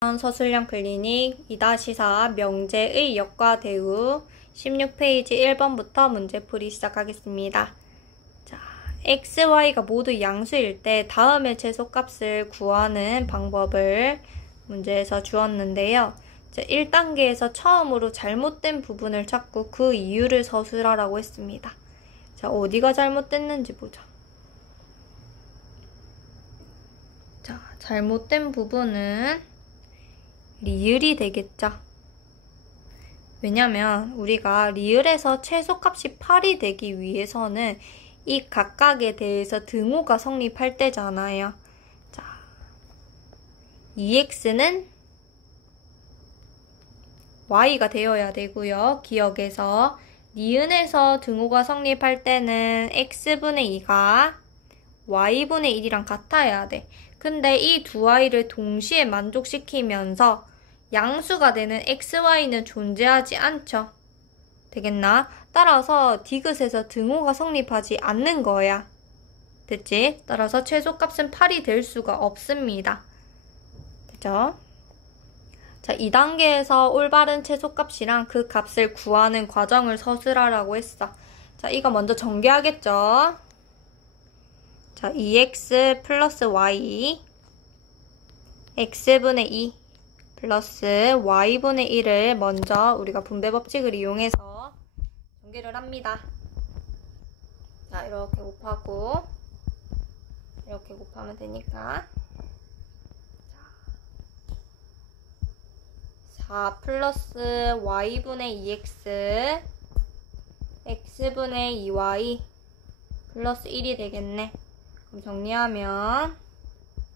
서술형 클리닉 2-4 명제의 역과 대우 16페이지 1번부터 문제풀이 시작하겠습니다. 자, x, y가 모두 양수일 때 다음의 최소값을 구하는 방법을 문제에서 주었는데요. 자, 1단계에서 처음으로 잘못된 부분을 찾고 그 이유를 서술하라고 했습니다. 자, 어디가 잘못됐는지 보자. 자, 잘못된 부분은 리을이 되겠죠. 왜냐면 우리가 리을에서 최소값이 8이 되기 위해서는 이 각각에 대해서 등호가 성립할 때잖아요. 자, 2x는 y가 되어야 되고요. 기억에서 니은에서 등호가 성립할 때는 x분의 2가 y분의 1이랑 같아야 돼. 근데 이 두 아이를 동시에 만족시키면서 양수가 되는 xy는 존재하지 않죠. 되겠나? 따라서 디귿에서 등호가 성립하지 않는 거야. 됐지? 따라서 최소값은 8이 될 수가 없습니다. 됐죠? 자, 2단계에서 올바른 최소값이랑 그 값을 구하는 과정을 서술하라고 했어. 자, 이거 먼저 전개하겠죠? 자, 2x 플러스 y x분의 2 플러스 y분의 1을 먼저 우리가 분배 법칙을 이용해서 전개를 합니다. 자, 이렇게 곱하고 이렇게 곱하면 되니까 4 플러스 y분의 2x x분의 2y 플러스 1이 되겠네. 그럼 정리하면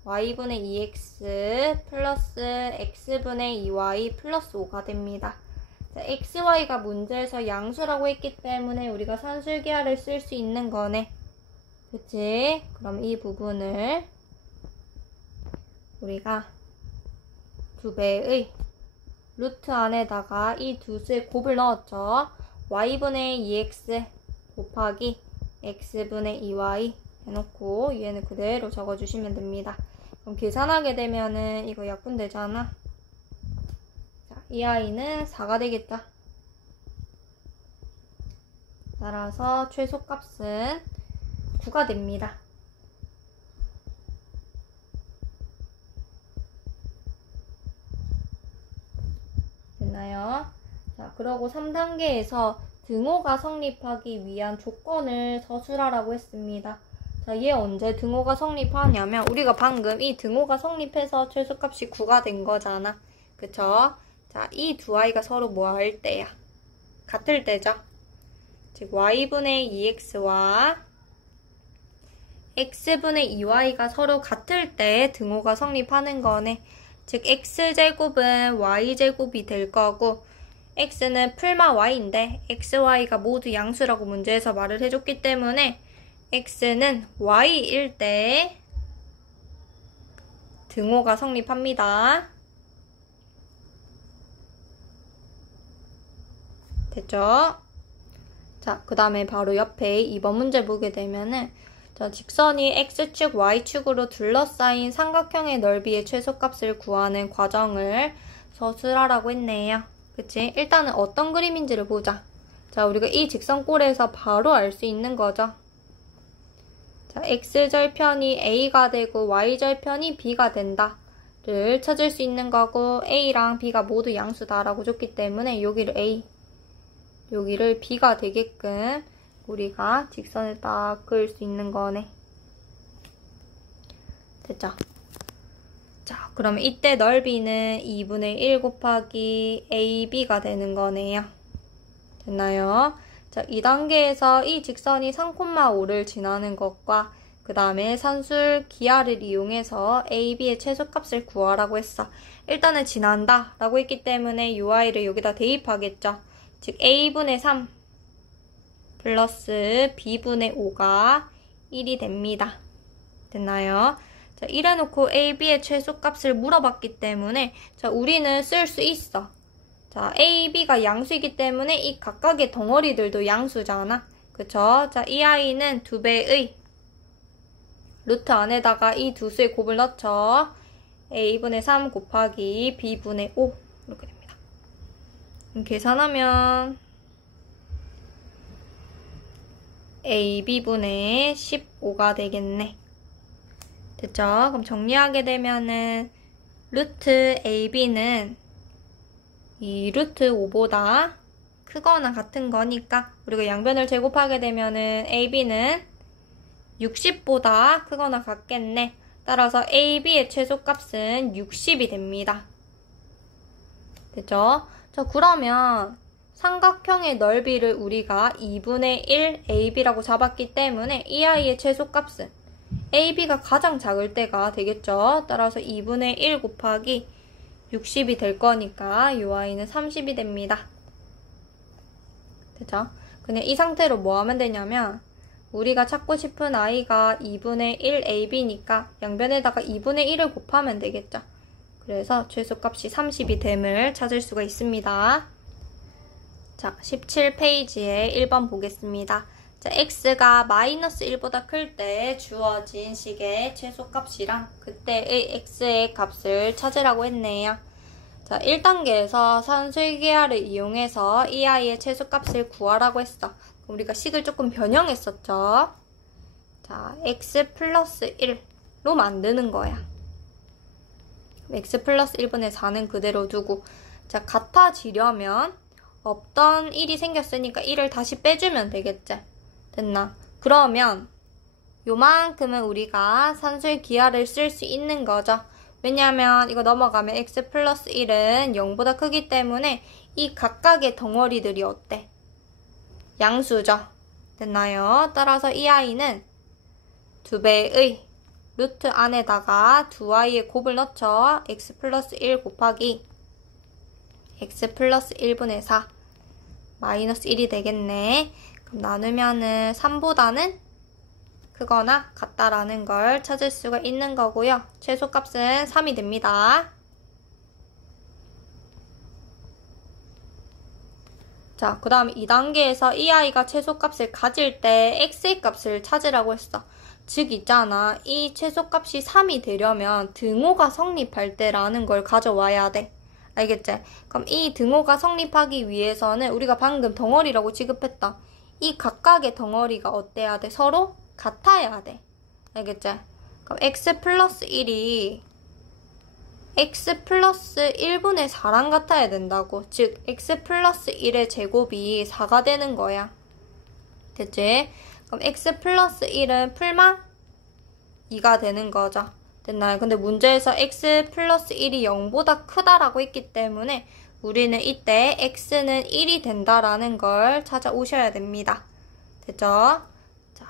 y분의 2x 플러스 x분의 2y 플러스 5가 됩니다. 자, x, y가 문제에서 양수라고 했기 때문에 우리가 산술기하를 쓸 수 있는 거네. 그치? 그럼 이 부분을 우리가 2배의 루트 안에다가 이 두 수의 곱을 넣었죠. y분의 2x 곱하기 x분의 2y 해놓고 얘는 그대로 적어주시면 됩니다. 그럼 계산하게 되면은 이거 약분되잖아. 자, 이 아이는 4가 되겠다. 따라서 최소값은 9가 됩니다. 됐나요? 자, 그러고 3단계에서 등호가 성립하기 위한 조건을 서술하라고 했습니다. 자, 얘 언제 등호가 성립하냐면 우리가 방금 이 등호가 성립해서 최소값이 9가 된 거잖아. 그쵸? 자, 이 두 아이가 서로 뭐 할 때야? 같을 때죠. 즉 y분의 2x와 x분의 2y가 서로 같을 때 등호가 성립하는 거네. 즉 x제곱은 y제곱이 될 거고 x는 풀마 y인데 xy가 모두 양수라고 문제에서 말을 해줬기 때문에 x는 y일 때 등호가 성립합니다. 됐죠? 자, 그 다음에 바로 옆에 2번 문제 보게 되면은 자, 직선이 x축, y축으로 둘러싸인 삼각형의 넓이의 최소값을 구하는 과정을 서술하라고 했네요. 그치? 일단은 어떤 그림인지를 보자. 자, 우리가 이 직선꼴에서 바로 알 수 있는 거죠. 자, x절편이 a가 되고 y절편이 b가 된다를 찾을 수 있는 거고 a랑 b가 모두 양수다라고 줬기 때문에 여기를 a, 여기를 b가 되게끔 우리가 직선을 딱 그을 수 있는 거네. 됐죠? 자, 그러면 이때 넓이는 2분의 1 곱하기 ab가 되는 거네요. 됐나요? 자, 2단계에서 이 직선이 3,5를 지나는 것과 그 다음에 산술 기하를 이용해서 a, b의 최소값을 구하라고 했어. 일단은 지난다 라고 했기 때문에 ui를 여기다 대입하겠죠. 즉 a분의 3 플러스 b분의 5가 1이 됩니다. 됐나요? 자, 이래놓고 a, b의 최소값을 물어봤기 때문에 자, 우리는 쓸 수 있어. 자, a, b가 양수이기 때문에 이 각각의 덩어리들도 양수잖아. 그쵸? 자, 이 아이는 2배의 루트 안에다가 이 두 수의 곱을 넣죠. a분의 3 곱하기 b분의 5 이렇게 됩니다. 계산하면 ab분의 15가 되겠네. 됐죠? 그럼 정리하게 되면은 루트 ab는 이 루트 5보다 크거나 같은 거니까 우리가 양변을 제곱하게 되면은 ab는 60보다 크거나 같겠네. 따라서 ab의 최소값은 60이 됩니다. 됐죠? 자, 그러면 삼각형의 넓이를 우리가 2분의 1 ab라고 잡았기 때문에 이 아이의 최소값은 ab가 가장 작을 때가 되겠죠. 따라서 2분의 1 곱하기 60이 될 거니까 이 아이는 30이 됩니다. 됐죠? 그냥 이 상태로 뭐 하면 되냐면 우리가 찾고 싶은 아이가 2분의 1 ab니까 양변에다가 2분의 1을 곱하면 되겠죠. 그래서 최소값이 30이 됨을 찾을 수가 있습니다. 자, 17페이지에 1번 보겠습니다. 자, x가 마이너스 1보다 클 때 주어진 식의 최소값이랑 그때의 x의 값을 찾으라고 했네요. 자, 1단계에서 산술기하를 이용해서 이 아이의 최소값을 구하라고 했어. 우리가 식을 조금 변형했었죠. 자, x 플러스 1로 만드는 거야. x 플러스 1분의 4는 그대로 두고, 자, 같아지려면 없던 1이 생겼으니까 1을 다시 빼주면 되겠지. 됐나? 그러면 요만큼은 우리가 산술 기하를 쓸 수 있는 거죠. 왜냐면 이거 넘어가면 x 플러스 1은 0보다 크기 때문에 이 각각의 덩어리들이 어때? 양수죠. 됐나요? 따라서 이 아이는 2배의 루트 안에다가 두 아이의 곱을 넣죠. x 플러스 1 곱하기 x 플러스 1분의 4 마이너스 1이 되겠네. 그럼 나누면은 3보다는 크거나 같다라는 걸 찾을 수가 있는 거고요. 최소값은 3이 됩니다. 자, 그 다음에 2단계에서 이 아이가 최소값을 가질 때 x의 값을 찾으라고 했어. 즉 있잖아, 이 최소값이 3이 되려면 등호가 성립할 때라는 걸 가져와야 돼. 알겠지? 그럼 이 등호가 성립하기 위해서는 우리가 방금 덩어리라고 취급했다. 이 각각의 덩어리가 어때야 돼? 서로 같아야 돼. 알겠지? 그럼 x 플러스 1이 x 플러스 1분의 4랑 같아야 된다고. 즉 x 플러스 1의 제곱이 4가 되는 거야. 됐지? 그럼 x 플러스 1은 풀마 2가 되는 거죠. 됐나요? 근데 문제에서 x 플러스 1이 0보다 크다라고 했기 때문에 우리는 이때 x는 1이 된다라는 걸 찾아오셔야 됩니다. 됐죠? 자,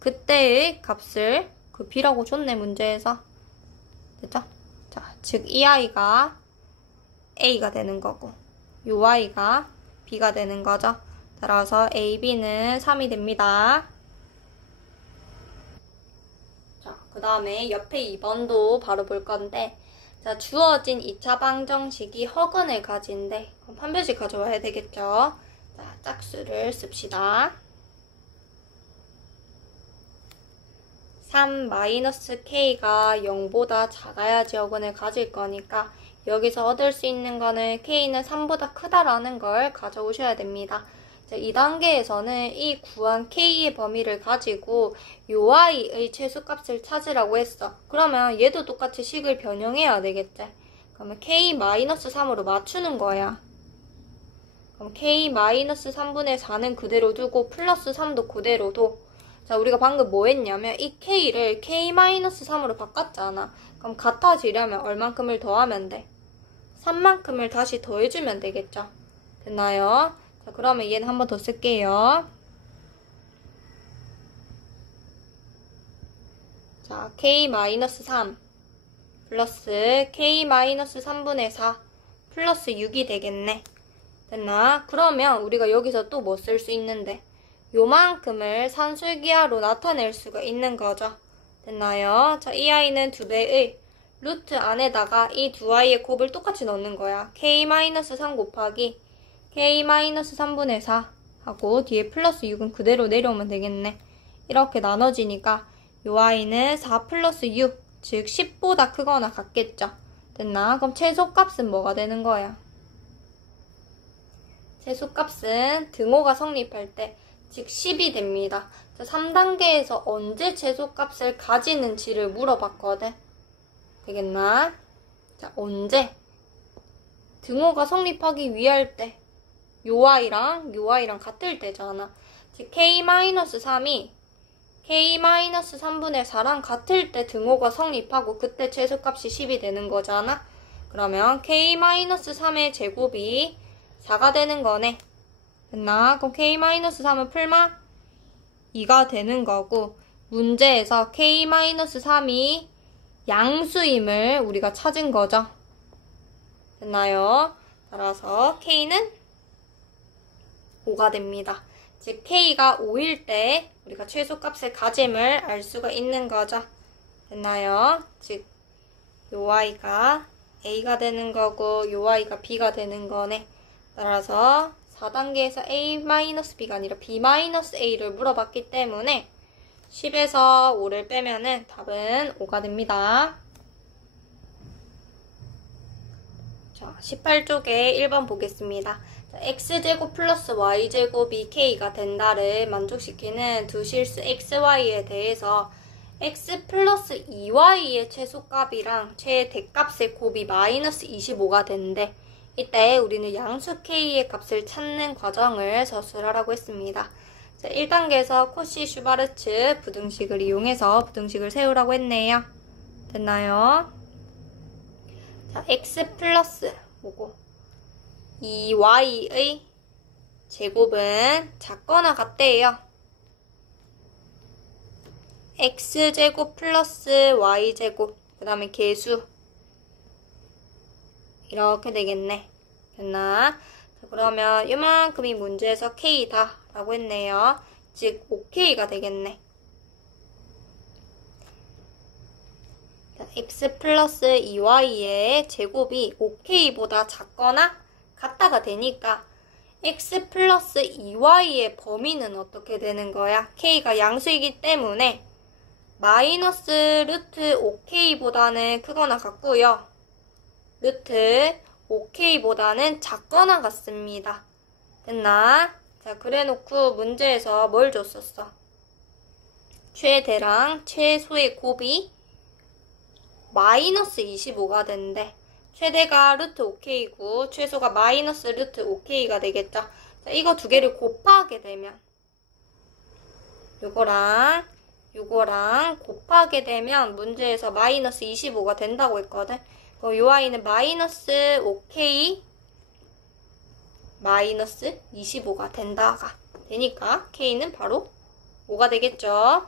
그때의 값을 그 b라고 줬네, 문제에서. 됐죠? 자, 즉 이 아이가 a가 되는 거고 요 아이가 b가 되는 거죠. 따라서 a, b는 3이 됩니다. 자, 그 다음에 옆에 2번도 바로 볼 건데, 자, 주어진 2차 방정식이 허근을 가진데, 그럼 판별식 가져와야 되겠죠? 자, 짝수를 씁시다. 3-k가 0보다 작아야지 허근을 가질 거니까, 여기서 얻을 수 있는 거는 k는 3보다 크다라는 걸 가져오셔야 됩니다. 자, 2단계에서는 이 구한 k의 범위를 가지고 요 i의 최소값을 찾으라고 했어. 그러면 얘도 똑같이 식을 변형해야 되겠지. 그러면 k-3으로 맞추는 거야. 그럼 k-3분의 4는 그대로 두고 플러스 3도 그대로 둬. 자, 우리가 방금 뭐 했냐면 이 k를 k-3으로 바꿨잖아. 그럼 같아지려면 얼만큼을 더하면 돼? 3만큼을 다시 더해주면 되겠죠. 됐나요? 자, 그러면 얘는 한 번 더 쓸게요. 자, k-3 플러스 k-3분의 4 플러스 6이 되겠네. 됐나? 그러면 우리가 여기서 또 뭐 쓸 수 있는데 요만큼을 산술기하로 나타낼 수가 있는 거죠. 됐나요? 자, 이 아이는 2배의 루트 안에다가 이 두 아이의 곱을 똑같이 넣는 거야. k-3 곱하기 k-3분의 4 하고 뒤에 플러스 6은 그대로 내려오면 되겠네. 이렇게 나눠지니까 요 아이는 4 플러스 6, 즉 10보다 크거나 같겠죠. 됐나? 그럼 최소값은 뭐가 되는 거야? 최소값은 등호가 성립할 때, 즉 10이 됩니다. 자, 3단계에서 언제 최소값을 가지는지를 물어봤거든. 되겠나? 자, 언제? 등호가 성립하기 위할 때, 요 i랑 같을 때잖아. 즉 k-3이 k-3분의 4랑 같을 때 등호가 성립하고 그때 최소값이 10이 되는 거잖아. 그러면 k-3의 제곱이 4가 되는 거네. 됐나? 그럼 k-3은 풀마 2가 되는 거고, 문제에서 k-3이 양수임을 우리가 찾은 거죠. 됐나요? 따라서 k는 5가 됩니다. 즉 k가 5일 때 우리가 최소값의 가짐을 알 수가 있는 거죠. 됐나요? 즉 요 i가 a가 되는 거고 요 i가 b가 되는 거네. 따라서 4단계에서 a-b가 아니라 b-a를 물어봤기 때문에 10에서 5를 빼면은 답은 5가 됩니다. 자, 18쪽에 1번 보겠습니다. x제곱 플러스 y제곱이 k가 된다를 만족시키는 두 실수 xy에 대해서 x 플러스 2y의 최소값이랑 최대값의 곱이 마이너스 25가 된대. 이때 우리는 양수 k의 값을 찾는 과정을 서술하라고 했습니다. 자, 1단계에서 코시 슈바르츠 부등식을 이용해서 부등식을 세우라고 했네요. 됐나요? 자, x 플러스 뭐고? 2y의 제곱은 작거나 같대요. x제곱 플러스 y제곱 그 다음에 계수 이렇게 되겠네. 됐나? 자, 그러면 이만큼이 문제에서 k다 라고 했네요. 즉 5k가 되겠네. 자, x 플러스 2y의 제곱이 5k보다 작거나 같다가 되니까 x 플러스 2y의 범위는 어떻게 되는 거야? k가 양수이기 때문에 마이너스 루트 5k보다는 크거나 같고요. 루트 5k보다는 작거나 같습니다. 됐나? 자, 그래놓고 문제에서 뭘 줬었어? 최대랑 최소의 곱이 마이너스 25가 된대. 최대가 루트 5k고 최소가 마이너스 루트 5k가 되겠죠. 자, 이거 두 개를 곱하게 되면 요거랑 곱하게 되면 문제에서 마이너스 25가 된다고 했거든. 요 아이는 마이너스 5k 마이너스 25가 된다가 되니까 k는 바로 5가 되겠죠.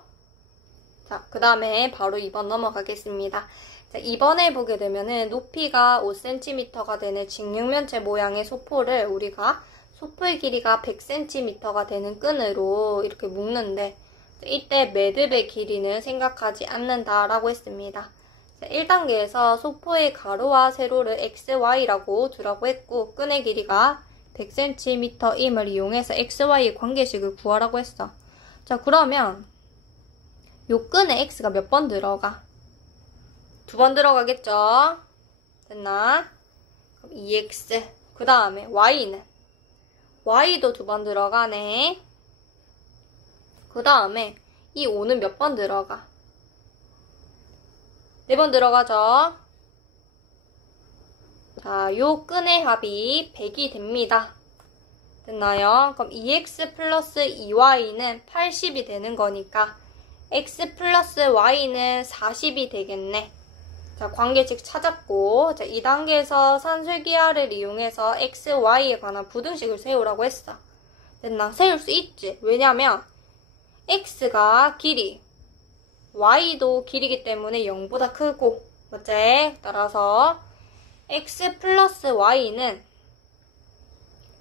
자, 그 다음에 바로 2번 넘어가겠습니다. 자, 2번에 보게 되면은 높이가 5cm가 되는 직육면체 모양의 소포를 우리가 소포의 길이가 100cm가 되는 끈으로 이렇게 묶는데 이때 매듭의 길이는 생각하지 않는다라고 했습니다. 자, 1단계에서 소포의 가로와 세로를 xy라고 두라고 했고 끈의 길이가 100cm임을 이용해서 xy의 관계식을 구하라고 했어. 자, 그러면 요 끈에 x가 몇 번 들어가? 2번 들어가겠죠? 됐나? 그럼 2x. 그 다음에 y는? y도 2번 들어가네. 그 다음에 이 5는 몇 번 들어가? 4번 들어가죠? 자, 요 끈의 합이 100이 됩니다. 됐나요? 그럼 2x 플러스 2y는 80이 되는 거니까 x 플러스 y는 40이 되겠네. 자, 관계식 찾았고, 자, 2단계에서 산술기하를 이용해서 x, y에 관한 부등식을 세우라고 했어. 됐나? 세울 수 있지. 왜냐면 x가 길이, y도 길이기 때문에 0보다 크고, 맞지? 따라서 x 플러스 y는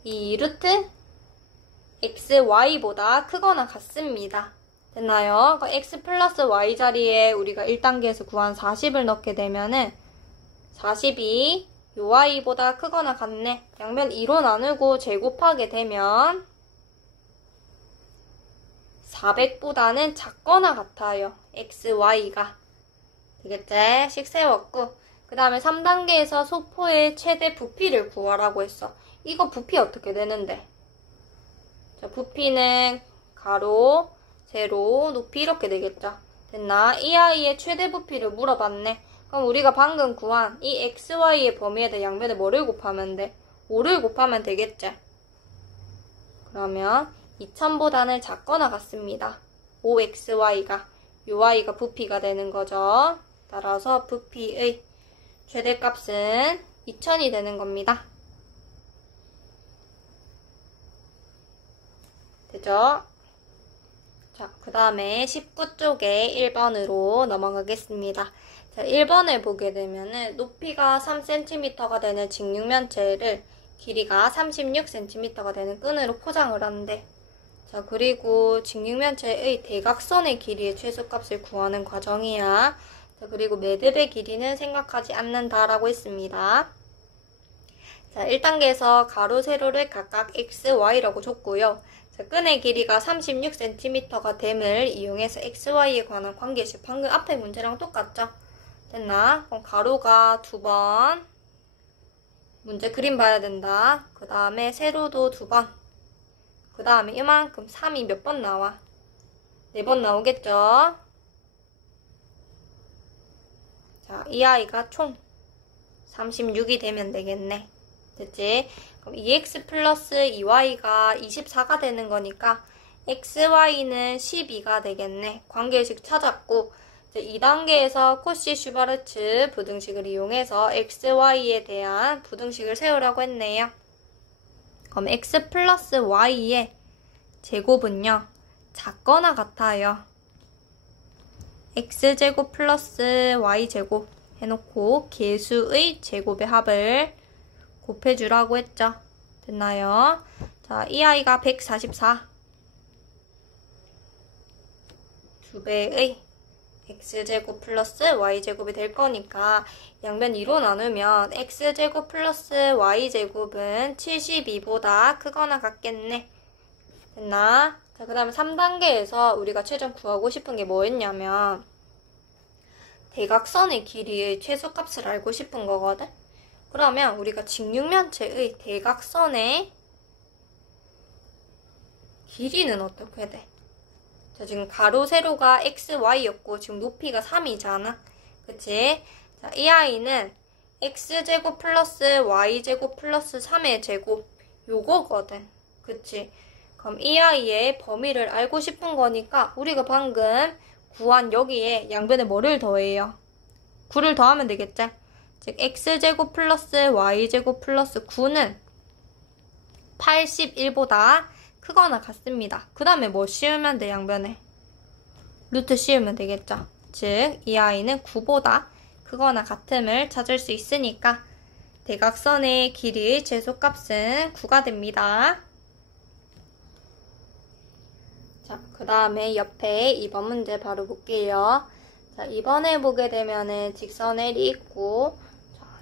이 루트 xy보다 크거나 같습니다. 됐나요? x 플러스 y 자리에 우리가 1단계에서 구한 40을 넣게 되면은 40이 요 y보다 크거나 같네. 양변 2로 나누고 제곱하게 되면 400보다는 작거나 같아요. x, y가. 되겠지? 식 세웠고 그 다음에 3단계에서 소포의 최대 부피를 구하라고 했어. 이거 부피 어떻게 되는데? 자, 부피는 가로, 세로, 높이 이렇게 되겠죠? 됐나? 이 아이의 최대 부피를 물어봤네. 그럼 우리가 방금 구한 이 xy의 범위에 대해 양변에 뭐를 곱하면 돼? 5를 곱하면 되겠지? 그러면 2000보다는 작거나 같습니다. 5xy가 요 y가 부피가 되는 거죠. 따라서 부피의 최대값은 2000이 되는 겁니다. 되죠? 자, 그 다음에 19쪽에 1번으로 넘어가겠습니다. 자, 1번을 보게 되면은 높이가 3cm가 되는 직육면체를 길이가 36cm가 되는 끈으로 포장을 한대. 자, 그리고 직육면체의 대각선의 길이의 최소값을 구하는 과정이야. 자, 그리고 매듭의 길이는 생각하지 않는다라고 했습니다. 자, 1단계에서 가로, 세로를 각각 x, y라고 줬고요. 자, 끈의 길이가 36cm가 됨을 이용해서 xy에 관한 관계식 방금 앞에 문제랑 똑같죠? 됐나? 그럼 가로가 2번 문제 그림 봐야 된다. 그 다음에 세로도 2번 그 다음에 이만큼 3이 몇 번 나와? 4번 나오겠죠? 자, 이 아이가 총 36이 되면 되겠네. 됐지? 그럼 2x 플러스 2y가 24가 되는 거니까 xy는 12가 되겠네. 관계식 찾았고 2단계에서 코시 슈바르츠 부등식을 이용해서 xy에 대한 부등식을 세우라고 했네요. 그럼 x 플러스 y의 제곱은요. 작거나 같아요. x제곱 플러스 y제곱 해놓고 계수의 제곱의 합을 곱해주라고 했죠. 됐나요? 자, 이 아이가 144 2배의 x제곱 플러스 y제곱이 될 거니까 양변 2로 나누면 x제곱 플러스 y제곱은 72보다 크거나 같겠네. 됐나? 자, 그 다음에 3단계에서 우리가 최종 구하고 싶은 게 뭐였냐면 대각선의 길이의 최소값을 알고 싶은 거거든? 그러면 우리가 직육면체의 대각선의 길이는 어떻게 돼? 자, 지금 가로, 세로가 x, y였고 지금 높이가 3이잖아. 그치? 자, 이 아이는 x제곱 플러스 y제곱 플러스 3의 제곱 요거거든. 그치? 그럼 이 아이의 범위를 알고 싶은 거니까 우리가 방금 구한 여기에 양변에 뭐를 더해요? 9를 더하면 되겠지? 즉 x제곱 플러스 y제곱 플러스 9는 81보다 크거나 같습니다. 그 다음에 뭐 씌우면 돼? 양변에 루트 씌우면 되겠죠. 즉 이 아이는 9보다 크거나 같음을 찾을 수 있으니까 대각선의 길이의 최소값은 9가 됩니다. 자, 그 다음에 옆에 2번 문제 바로 볼게요. 자, 2번에 보게 되면은 직선 L이 있고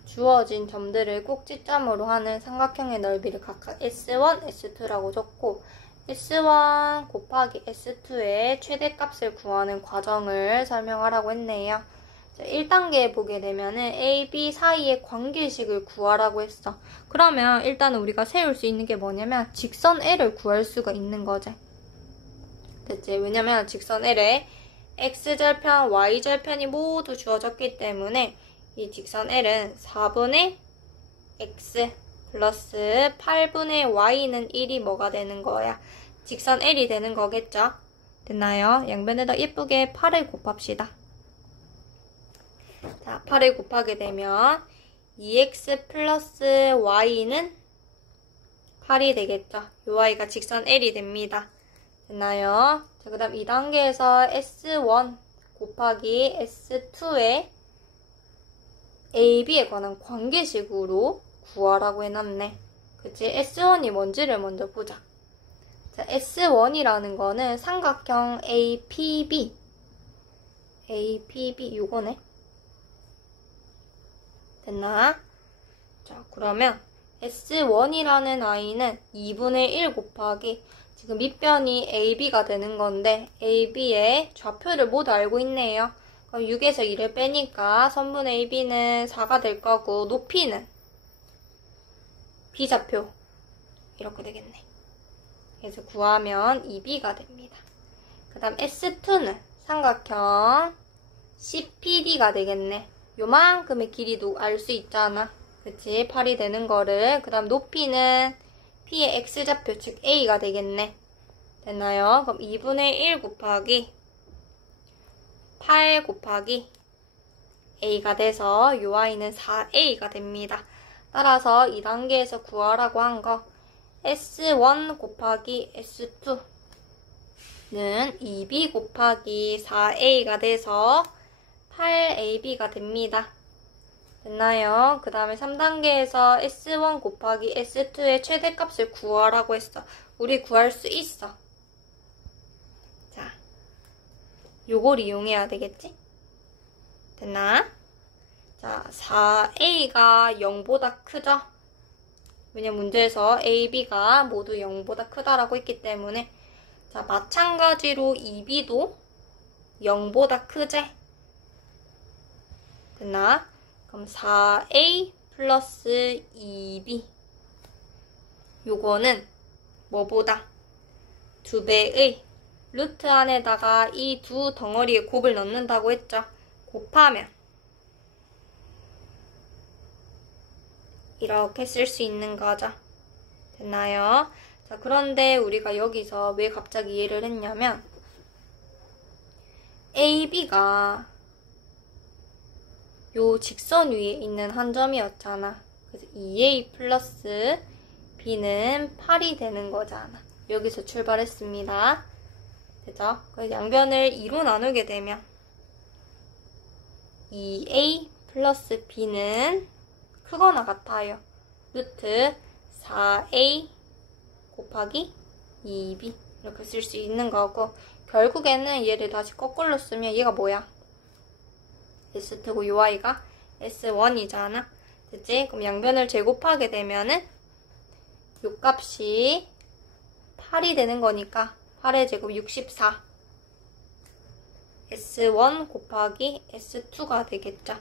주어진 점들을 꼭지점으로 하는 삼각형의 넓이를 각각 S1, S2라고 적고 S1 곱하기 S2의 최대값을 구하는 과정을 설명하라고 했네요. 자, 1단계에 보게 되면은 A, B 사이의 관계식을 구하라고 했어. 그러면 일단 우리가 세울 수 있는 게 뭐냐면 직선 L을 구할 수가 있는 거지. 됐지? 왜냐면 직선 L에 X절편, Y절편이 모두 주어졌기 때문에 이 직선 L은 4분의 X 플러스 8분의 Y는 1이 뭐가 되는 거야? 직선 L이 되는 거겠죠? 됐나요? 양변에다 예쁘게 8을 곱합시다. 자, 8을 곱하게 되면 2X 플러스 Y는 8이 되겠죠? 이 Y가 직선 L이 됩니다. 됐나요? 자, 그 다음 2단계에서 S1 곱하기 S2의 AB에 관한 관계식으로 구하라고 해놨네. 그치? S1이 뭔지를 먼저 보자. 자, S1이라는 거는 삼각형 APB. APB, 요거네. 됐나? 자, 그러면 S1이라는 아이는 2분의 1 곱하기 지금 밑변이 AB가 되는 건데 AB의 좌표를 모두 알고 있네요. 그럼 6에서 2를 빼니까 선분의 AB는 4가 될 거고 높이는 B좌표 이렇게 되겠네. 그래서 구하면 2B가 됩니다. 그 다음 S2는 삼각형 CPD가 되겠네. 요만큼의 길이도 알 수 있잖아. 그치? 8이 되는 거를. 그 다음 높이는 P의 X좌표 즉 A가 되겠네. 됐나요? 그럼 2분의 1 곱하기 8 곱하기 A가 돼서 요 I는 4A가 됩니다. 따라서 2단계에서 구하라고 한 거 S1 곱하기 S2는 2B 곱하기 4A가 돼서 8AB가 됩니다. 됐나요? 그 다음에 3단계에서 S1 곱하기 S2의 최대값을 구하라고 했어. 우리 구할 수 있어. 자, 요걸 이용해야 되겠지? 됐나? 자, 4A가 0보다 크죠? 왜냐면 문제에서 A, B가 모두 0보다 크다라고 했기 때문에 자, 마찬가지로 2B도 0보다 크지? 됐나? 그럼 4A 플러스 2B 요거는 뭐보다? 2배의 루트 안에다가 이 두 덩어리의 곱을 넣는다고 했죠? 곱하면 이렇게 쓸 수 있는 거죠. 됐나요? 자, 그런데 우리가 여기서 왜 갑자기 이해를 했냐면 AB가 요 직선 위에 있는 한 점이었잖아. 그래서 2A 플러스 B는 8이 되는 거잖아. 여기서 출발했습니다. 되죠? 그래서 양변을 2로 나누게 되면 2A 플러스 B는 크거나 같아요. 루트 4A 곱하기 2B 이렇게 쓸 수 있는 거고 결국에는 얘를 다시 거꾸로 쓰면 얘가 뭐야? S2고 요 I가 S1이잖아. 됐지? 그럼 양변을 제곱하게 되면은 요 값이 8이 되는 거니까 8의 제곱 64 S1 곱하기 S2가 되겠죠.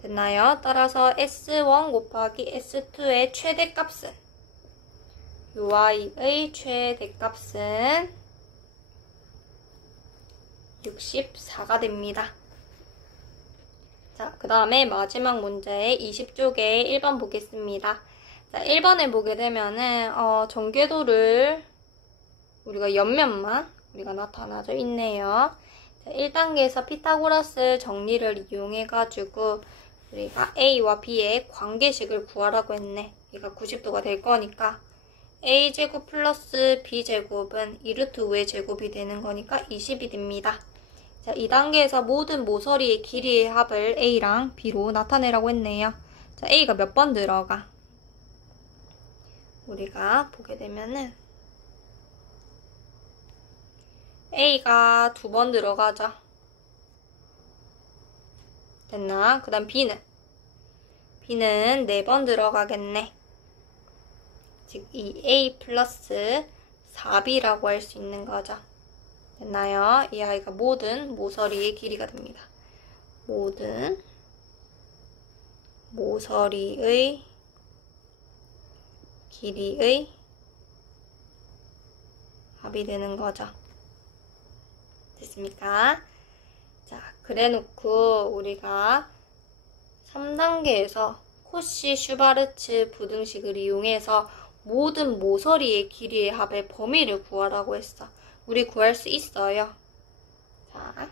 됐나요? 따라서 S1 곱하기 S2의 최대값은 요 I의 최대값은 64가 됩니다. 자, 그 다음에 마지막 문제 20쪽에 1번 보겠습니다. 자, 1번에 보게 되면은 전궤도를 우리가 옆면만 우리가 나타나져 있네요. 자, 1단계에서 피타고라스 정리를 이용해가지고 우리가 A와 B의 관계식을 구하라고 했네. 얘가 90도가 될 거니까 A제곱 플러스 B제곱은 2루트 5의 제곱이 되는 거니까 20이 됩니다. 자, 2단계에서 모든 모서리의 길이의 합을 A랑 B로 나타내라고 했네요. 자, A가 몇 번 들어가? 우리가 보게 되면은 A가 2번 들어가죠. 됐나? 그 다음 B는 4번 들어가겠네. 즉 2A 플러스 4B라고 할 수 있는 거죠. 됐나요? 이 아이가 모든 모서리의 길이가 됩니다. 모든 모서리의 길이의 합이 되는 거죠. 됐습니까? 자, 그래 놓고 우리가 3단계에서 코시 슈바르츠 부등식을 이용해서 모든 모서리의 길이의 합의 범위를 구하라고 했어. 우리 구할 수 있어요. 자,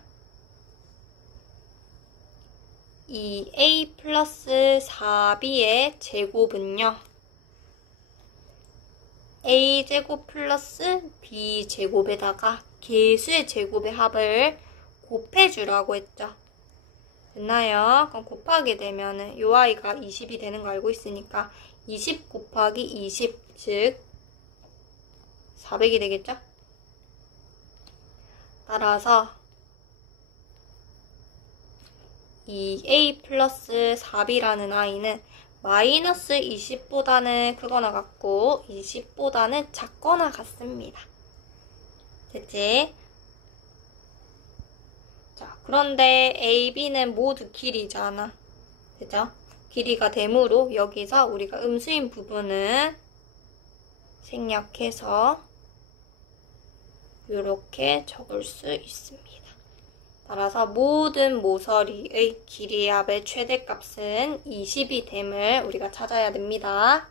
2A 플러스 4B의 제곱은요. A제곱 플러스 B제곱에다가 개수의 제곱의 합을 곱해주라고 했죠. 됐나요? 그럼 곱하게 되면은 요 아이가 20이 되는 거 알고 있으니까 20 곱하기 20, 즉 400이 되겠죠? 따라서 2A 플러스 4B라는 아이는 마이너스 20보다는 크거나 같고 20보다는 작거나 같습니다. 됐지? 자, 그런데 A, B는 모두 길이잖아. 그죠? 길이가 되므로 여기서 우리가 음수인 부분은 생략해서 이렇게 적을 수 있습니다. 따라서 모든 모서리의 길이의 합의 최대값은 20이 됨을 우리가 찾아야 됩니다.